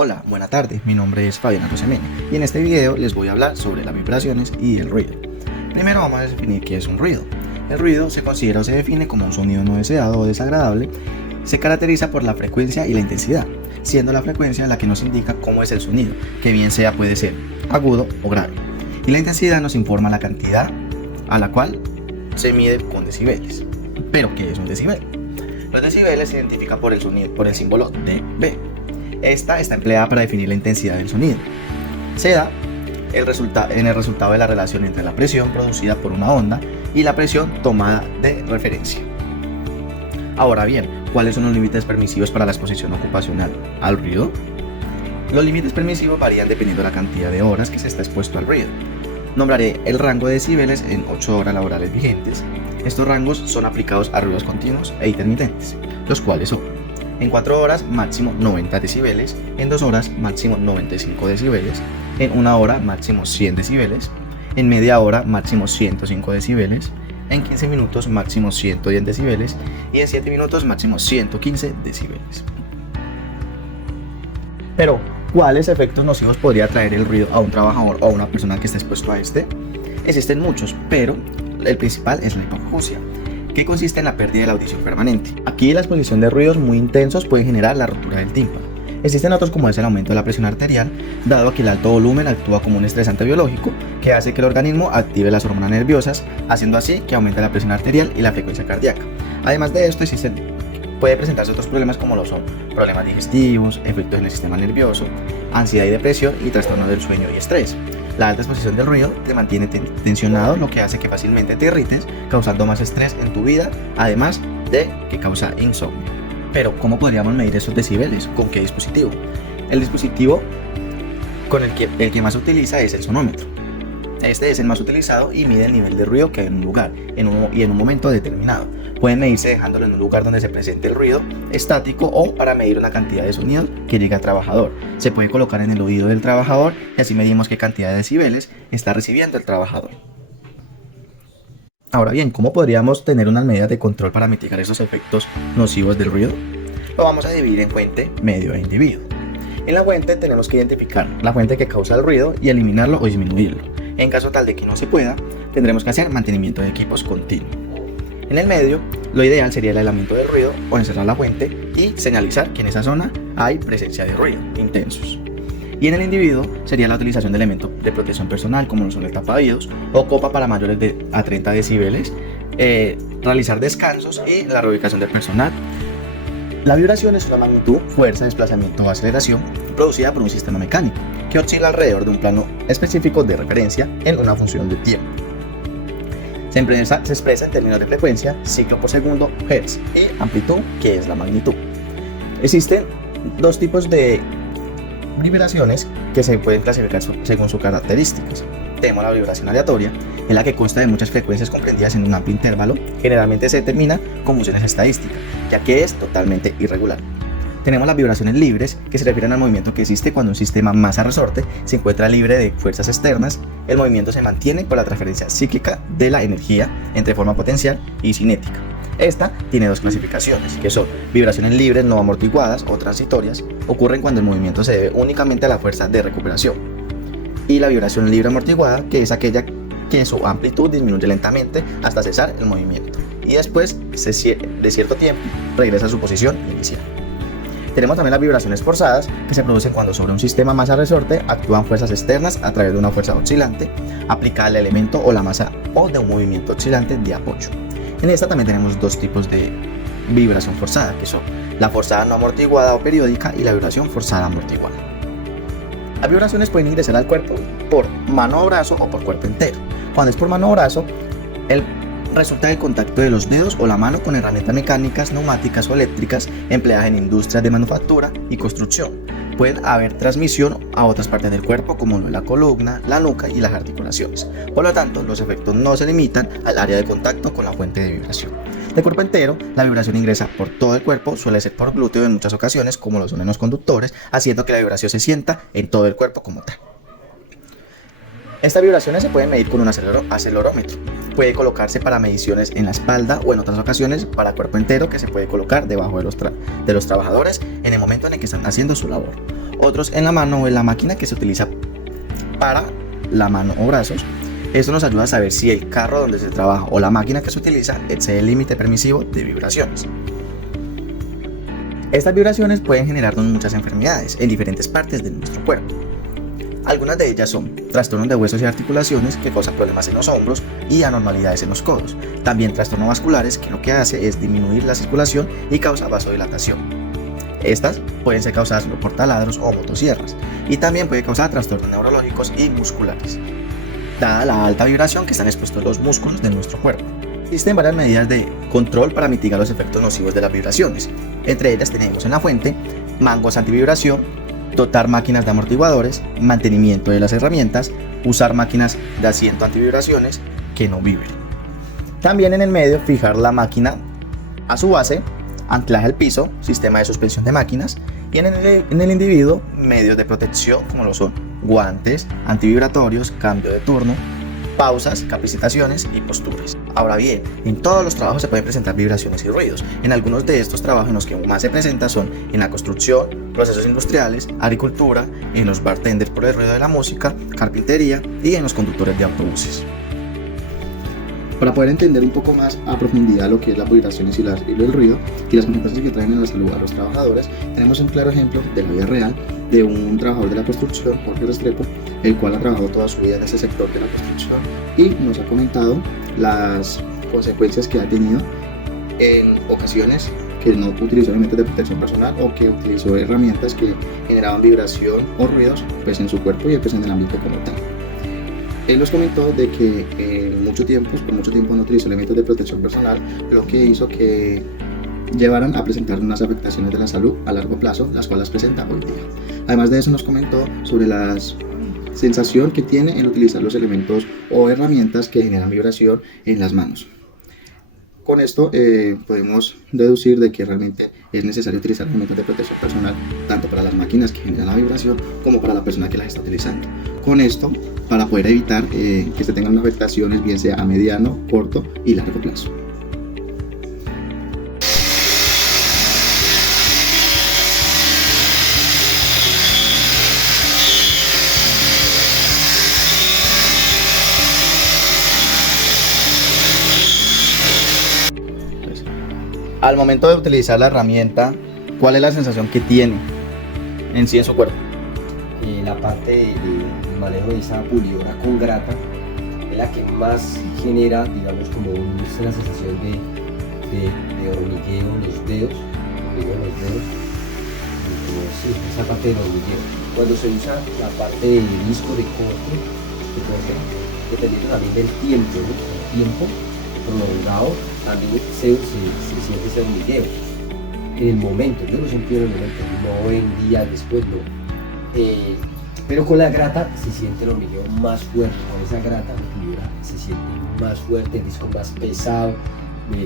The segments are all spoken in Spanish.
Hola, buena tarde, mi nombre es Fabián Rosemena y en este video les voy a hablar sobre las vibraciones y el ruido. Primero vamos a definir qué es un ruido. El ruido se considera o se define como un sonido no deseado o desagradable. Se caracteriza por la frecuencia y la intensidad, siendo la frecuencia la que nos indica cómo es el sonido, que bien sea puede ser agudo o grave. Y la intensidad nos informa la cantidad a la cual se mide con decibeles. ¿Pero qué es un decibel? Los decibeles se identifican por el sonido, por el símbolo dB. Esta está empleada para definir la intensidad del sonido. Se da en el resultado de la relación entre la presión producida por una onda y la presión tomada de referencia. Ahora bien, ¿cuáles son los límites permisivos para la exposición ocupacional al ruido? Los límites permisivos varían dependiendo de la cantidad de horas que se está expuesto al ruido. Nombraré el rango de decibeles en 8 horas laborales vigentes. Estos rangos son aplicados a ruidos continuos e intermitentes, los cuales son: en 4 horas máximo 90 decibeles, en 2 horas máximo 95 decibeles, en 1 hora máximo 100 decibeles, en media hora máximo 105 decibeles, en 15 minutos máximo 110 decibeles y en 7 minutos máximo 115 decibeles. Pero, ¿cuáles efectos nocivos podría traer el ruido a un trabajador o a una persona que esté expuesto a este? Existen muchos, pero el principal es la hipoacusia, que consiste en la pérdida de la audición permanente. Aquí la exposición de ruidos muy intensos puede generar la rotura del tímpano. Existen otros como es el aumento de la presión arterial, dado que el alto volumen actúa como un estresante biológico que hace que el organismo active las hormonas nerviosas, haciendo así que aumente la presión arterial y la frecuencia cardíaca. Además de esto, puede presentarse otros problemas como lo son problemas digestivos, efectos en el sistema nervioso, ansiedad y depresión y trastornos del sueño y estrés. La alta exposición del ruido te mantiene tensionado, lo que hace que fácilmente te irrites, causando más estrés en tu vida, además de que causa insomnio. Pero, ¿cómo podríamos medir esos decibeles? ¿Con qué dispositivo? El dispositivo con el que más se utiliza es el sonómetro. Este es el más utilizado y mide el nivel de ruido que hay en un lugar y en un momento determinado. Pueden medirse dejándolo en un lugar donde se presente el ruido estático o para medir una cantidad de sonidos que llega al trabajador. Se puede colocar en el oído del trabajador y así medimos qué cantidad de decibeles está recibiendo el trabajador. Ahora bien, ¿cómo podríamos tener unas medidas de control para mitigar esos efectos nocivos del ruido? Lo vamos a dividir en fuente, medio e individuo. En la fuente tenemos que identificar la fuente que causa el ruido y eliminarlo o disminuirlo. En caso tal de que no se pueda, tendremos que hacer mantenimiento de equipos continuo. En el medio, lo ideal sería el aislamiento del ruido o encerrar la fuente y señalizar que en esa zona hay presencia de ruido intensos. Y en el individuo sería la utilización de elementos de protección personal como son el tapaoídos o copa para mayores a 30 decibeles, realizar descansos y la reubicación del personal. La vibración es una magnitud, fuerza, desplazamiento o aceleración producida por un sistema mecánico que oscila alrededor de un plano específico de referencia en una función de tiempo. Se expresa en términos de frecuencia, ciclo por segundo, hertz, y amplitud, que es la magnitud. Existen dos tipos de vibraciones que se pueden clasificar según sus características. Tenemos la vibración aleatoria, en la que consta de muchas frecuencias comprendidas en un amplio intervalo. Generalmente se determina con funciones estadísticas, ya que es totalmente irregular. Tenemos las vibraciones libres, que se refieren al movimiento que existe cuando un sistema masa-resorte se encuentra libre de fuerzas externas. El movimiento se mantiene por la transferencia cíclica de la energía entre forma potencial y cinética. Esta tiene dos clasificaciones, que son vibraciones libres no amortiguadas o transitorias, ocurren cuando el movimiento se debe únicamente a la fuerza de recuperación, y la vibración libre amortiguada, que es aquella que su amplitud disminuye lentamente hasta cesar el movimiento, y después de cierto tiempo regresa a su posición inicial. Tenemos también las vibraciones forzadas, que se producen cuando sobre un sistema masa-resorte actúan fuerzas externas a través de una fuerza oscilante aplicada al elemento o la masa o de un movimiento oscilante de apoyo. En esta también tenemos dos tipos de vibración forzada, que son la forzada no amortiguada o periódica y la vibración forzada amortiguada. Las vibraciones pueden ingresar al cuerpo por mano o brazo o por cuerpo entero. Cuando es por mano o brazo, resulta del contacto de los dedos o la mano con herramientas mecánicas, neumáticas o eléctricas empleadas en industrias de manufactura y construcción. Pueden haber transmisión a otras partes del cuerpo como la columna, la nuca y las articulaciones. Por lo tanto, los efectos no se limitan al área de contacto con la fuente de vibración. De cuerpo entero, la vibración ingresa por todo el cuerpo, suele ser por glúteo en muchas ocasiones, como lo son en los conductores, haciendo que la vibración se sienta en todo el cuerpo como tal. Estas vibraciones se pueden medir con un acelerómetro. Puede colocarse para mediciones en la espalda o en otras ocasiones para cuerpo entero, que se puede colocar debajo de los trabajadores en el momento en el que están haciendo su labor. Otros en la mano o en la máquina que se utiliza para la mano o brazos. Esto nos ayuda a saber si el carro donde se trabaja o la máquina que se utiliza excede el límite permisivo de vibraciones. Estas vibraciones pueden generarnos muchas enfermedades en diferentes partes de nuestro cuerpo. Algunas de ellas son trastornos de huesos y articulaciones, que causan problemas en los hombros y anormalidades en los codos. También trastornos vasculares, que lo que hace es disminuir la circulación y causa vasodilatación. Estas pueden ser causadas por taladros o motosierras, y también puede causar trastornos neurológicos y musculares, dada la alta vibración que están expuestos los músculos de nuestro cuerpo. Existen varias medidas de control para mitigar los efectos nocivos de las vibraciones. Entre ellas tenemos en la fuente mangos antivibración, dotar máquinas de amortiguadores, mantenimiento de las herramientas, usar máquinas de asiento antivibraciones que no vibren. También en el medio fijar la máquina a su base, anclaje al piso, sistema de suspensión de máquinas, y en el individuo medios de protección como lo son guantes, antivibratorios, cambio de turno, pausas, capacitaciones y posturas. Ahora bien, en todos los trabajos se pueden presentar vibraciones y ruidos. En algunos de estos trabajos en los que más se presenta son en la construcción, procesos industriales, agricultura, en los bartenders por el ruido de la música, carpintería y en los conductores de autobuses. Para poder entender un poco más a profundidad lo que es las vibraciones y el ruido y las consecuencias que traen en la salud a los trabajadores, tenemos un claro ejemplo de la vida real de un trabajador de la construcción, Jorge Restrepo, el cual ha trabajado toda su vida en ese sector de la construcción y nos ha comentado las consecuencias que ha tenido en ocasiones que no utilizó elementos de protección personal o que utilizó herramientas que generaban vibración o ruidos pues, en su cuerpo y pues, en el ámbito como tal. Él nos comentó de que por mucho tiempo no utilizó elementos de protección personal, lo que hizo que llevaran a presentar unas afectaciones de la salud a largo plazo, las cuales presenta hoy día. Además de eso nos comentó sobre la sensación que tiene en utilizar los elementos o herramientas que generan vibración en las manos. Con esto podemos deducir de que realmente es necesario utilizar elementos de protección personal tanto para las máquinas que generan la vibración como para la persona que las está utilizando. Con esto, para poder evitar que se tengan afectaciones bien sea a mediano, corto y largo plazo. Al momento de utilizar la herramienta, ¿cuál es la sensación que tiene en sí en su cuerpo? La parte del manejo de esa pulidora con grata es la que más genera, digamos, como una sensación de hormigueo en los dedos, esa parte del hormigueo. Cuando se usa la parte de disco de corte, dependiendo también del tiempo, ¿no? El tiempo prolongado también se siente ese hormigueo en el momento. Yo lo sentí en el momento, no en días después, no. Pero con la grata se siente el hormigueo más fuerte. Con esa grata la pulidora se siente más fuerte, el disco más pesado.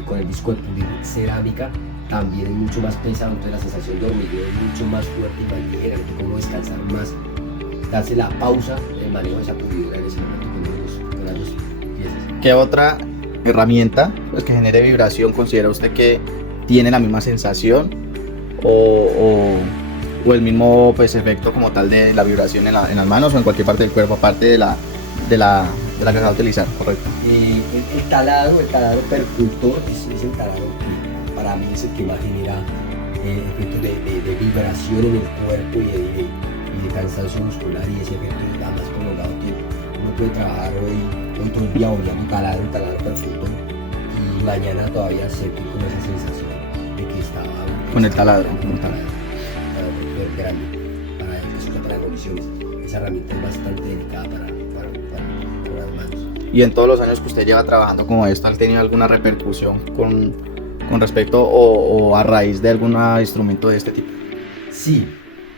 Con el disco de pulir cerámica también es mucho más pesado, entonces la sensación de hormigueo es mucho más fuerte y más ligera, como descansar más, darse la pausa del manejo de esa pulidora en ese momento con las dos piezas. ¿Qué otra herramienta pues, que genere vibración considera usted que tiene la misma sensación o el mismo pues, efecto como tal de la vibración en las manos o en cualquier parte del cuerpo aparte de la que se va a utilizar? Correcto. El taladro percutor es el taladro que para mí es el que más genera efectos de vibración en el cuerpo y de cansancio muscular, y ese efecto da más prolongado tiempo. Uno puede trabajar hoy todo el día boleando taladro percutor y mañana todavía sentir con esa sensación de que estaba con el taladro. Grande para demoliciones. Esa herramienta es bastante delicada para las manos. Y en todos los años que usted lleva trabajando como esto, ¿ha tenido alguna repercusión con respecto o a raíz de algún instrumento de este tipo? Sí,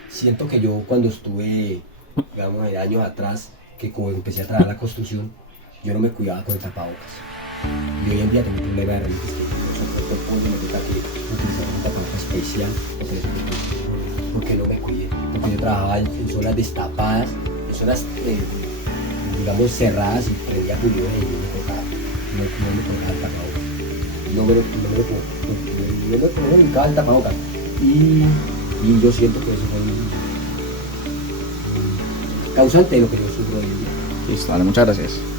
siento que yo cuando estuve, digamos, de años atrás, que como empecé a trabajar la construcción, yo no me cuidaba con el tapabocas. Y hoy en día tengo un problema de herramientas que me toca que utilizar un tapabocas especial porque no me cuidé. Porque yo trabajaba en zonas destapadas, en zonas digamos, cerradas y prendía Julio y yo me colocaba, no me colocaba el tapabocas. No me colocaba el tapabocas. Y yo siento que eso fue causante de lo que yo sufro hoy en día. Listo, vale, muchas gracias.